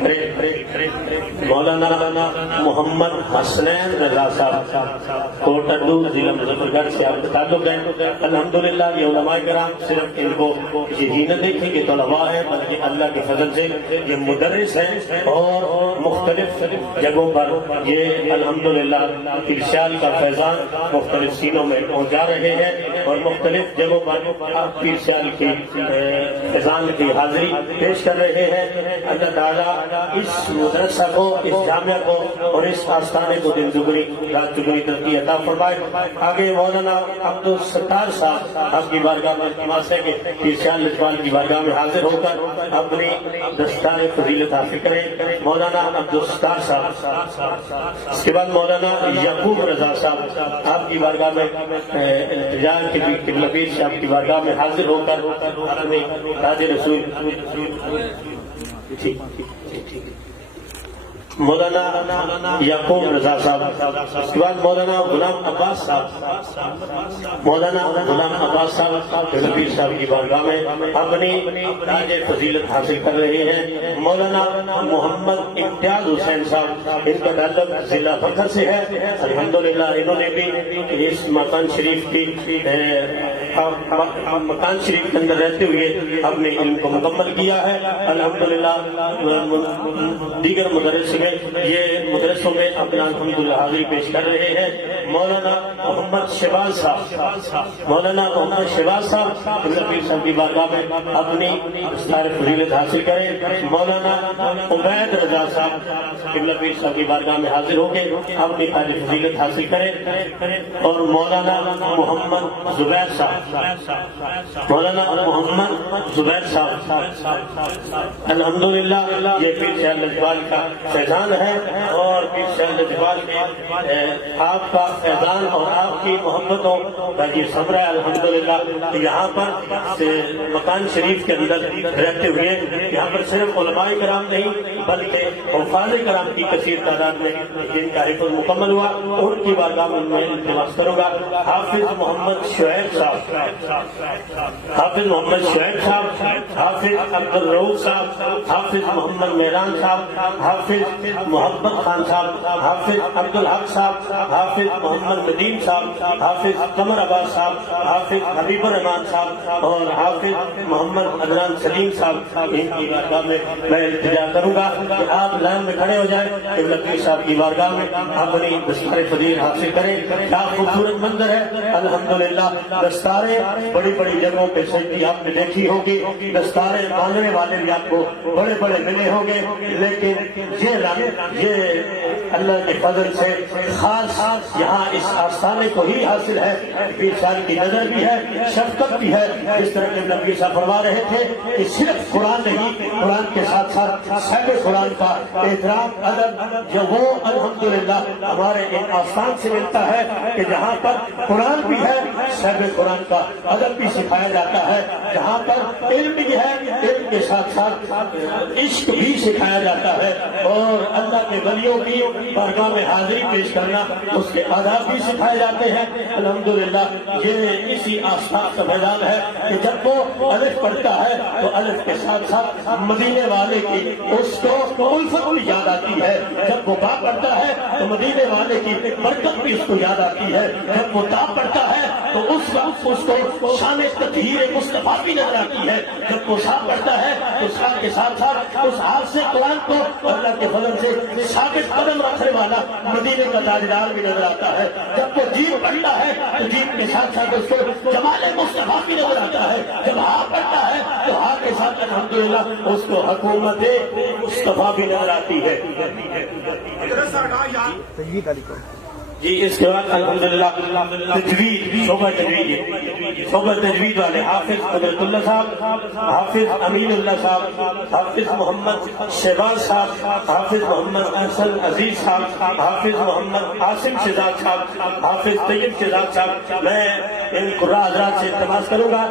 کرے۔ مولانا محمد حسنین رضا صاحب کوٹڈو ضلع مظفر گڑھ سے آپ کا تعلق ہے۔ الحمدللہ یہ علماء کرام صرف ان کو یہ نہ دیکھیں کہ طلباء ہیں، بلکہ اللہ کے فضل سے یہ مدرس ہیں اور مختلف جگہوں پر یہ الحمدللہ ارشاد کا فیضان مختلف سینوں میں پہنچا رہے ہیں اور مختلف جگہوں پر ارشاد کی فیضان کی حاضری پیش کر رہے ہیں۔ اللہ تعالیٰ اس مدرسہ کو، اس جامعہ کو اور اس آستانے کو دن دگنی رات چگنی ترقی عطا فرمائے۔ آگے مولانا عبدالستار صاحب آپ کی بارگاہ میں التماس ہے کہ ارشاد لجپال کی بارگاہ میں حاضر ہو کر اپنی دستار فضیلت حاصل کریں۔ مولانا عبدالستار صاحب، اس کے بعد مولانا یعقوب رضا صاحب آپ کی بارگاہ میں قبلہ پیر صاحب کی بارگاہ میں حاضر ہو کر اپنے تاج رسول مولانا یعقوب رضا صاحب، اس کے بعد مولانا غلام عباس صاحب، مولانا غلام عباس صاحب قبلہ پیر صاحب کی بارگاہ میں اپنی تاج فضیلت حاصل کر رہے ہیں۔ مولانا محمد امتیاز حسین صاحب، ان کا تعلق ضلع فخر سے ہے۔ الحمدللہ انہوں نے بھی اس مکان شریف کی مکان شریف کے اندر رہتے ہوئے اپنے علم کو مکمل کیا ہے۔ الحمدللہ دیگر مدرس میں یہ مدرسوں میں اپنا الحمدللہ حاضری پیش کر رہے ہیں۔ مولانا محمد شہباز صاحب، مولانا محمد شہباز صاحب قبلہ پیر صاحب کی بارگاہ میں اپنی دستار فضیلت حاصل کریں۔ مولانا عبید رضا صاحب قبلہ پیر صاحب کی بارگاہ میں حاضر ہو کے اپنی تاج فضیلت حاصل کریں۔ اور مولانا محمد زبیر صاحب، مولانا محمد زبیر صاحب الحمدللہ یہ پیر صاحب لجپال کا فیضان ہے اور پیر صاحب لجپال کے آپ کا فیضان اور آپ کی محبتوں کا یہ ثمرہ ہے الحمدللہ۔ یہاں پر مکان شریف کے اندر رہتے ہوئے یہاں پر صرف علماء کرام نہیں بلکہ حفاظ کرام کی کثیر تعداد میں جن کا حفظ مکمل ہوا ان کی بارگاہ میں التماس کروں گا۔ حافظ محمد شعیب صاحب، حافظ محمد شعیب صاحب، حافظ عبدالرؤوف صاحب، حافظ محمد مہران صاحب، حافظ محمد خان صاحب، حافظ عبدالحق صاحب، حافظ محمد ندیم صاحب، حافظ قمر عباس صاحب، حافظ حبیب الرحمان صاحب اور حافظ محمد عدنان سلیم صاحب، ان کی بارگاہ میں میں التجا کروں گا کہ آپ لائن میں کھڑے ہو جائیں قبلہ پیر صاحب کی بارگاہ میں اپنی دستار فضیلت حاصل کریں۔ کیا خوبصورت منظر ہے الحمدللہ۔ دستاریں بڑی بڑی جگہوں پہ سجدی آپ نے دیکھی ہوگی، دستاریں باندھنے والے بھی آپ کو بڑے بڑے ملے ہوں گے، لیکن یہ رنگ یہ اللہ کے فضل سے خاص یہاں اس آستانے کو ہی حاصل ہے۔ پیر صاحب کی نظر بھی ہے، شفقت بھی ہے۔ اس طرح قبلہ پیر صاحب فرما رہے تھے کہ صرف قرآن نہیں، قرآن کے ساتھ ساتھ صاحب قرآن کا احترام ادب جو وہ الحمدللہ ہمارے ان آستان سے ملتا ہے کہ جہاں پر قرآن بھی ہے صاحب قرآن کا ادب بھی سکھایا جاتا ہے، جہاں پر علم بھی ہے علم کے ساتھ ساتھ عشق بھی سکھایا جاتا ہے اور اللہ کے ولیوں کی بارگاہ میں حاضری پیش کرنا اس کے آداب بھی سکھائے جاتے ہیں۔ الحمدللہ یہ اسی آستان کا فیضان ہے کہ جب وہ الف پڑھتا ہے تو الف کے ساتھ ساتھ مدینے والے کی اس کو الفت بھی یاد آتی ہے، جب وہ با پڑھتا ہے تو مدینے والے کی برکت بھی اس کو یاد آتی ہے، جب وہ تا پڑھتا ہے تو اس وقت اس کو شان تطہیر مصطفیٰ بھی نظر آتی ہے، جب وہ سا پڑھتا ہے تو سا کے ساتھ ساتھ اس ہاتھ سے قرآن کو اللہ کے فضل سے ثابت قدم رکھنے والا مدینے کا تاجدار بھی نظر آتا ہے، جب وہ جیم پڑھتا ہے تو جیم کے ساتھ ساتھ اس کو جمال مصطفیٰ بھی نظر آتا ہے، جب ہاں پڑھتا ہے تو ہاں کے ساتھ الحمدللہ اس کو حکومت مصطفیٰ بھی نظر آتی ہے۔ جی اس کے بعد الحمدللہ تجوید شعبہ تجوید والے حافظ قدرت اللہ صاحب، حافظ امین اللہ صاحب، حافظ محمد شہباز صاحب، حافظ محمد احسن عزیز صاحب، حافظ محمد عاصم شہزاد صاحب، حافظ طیب شہزاد صاحب، میں ان قراء حضرات سے التماس کروں گا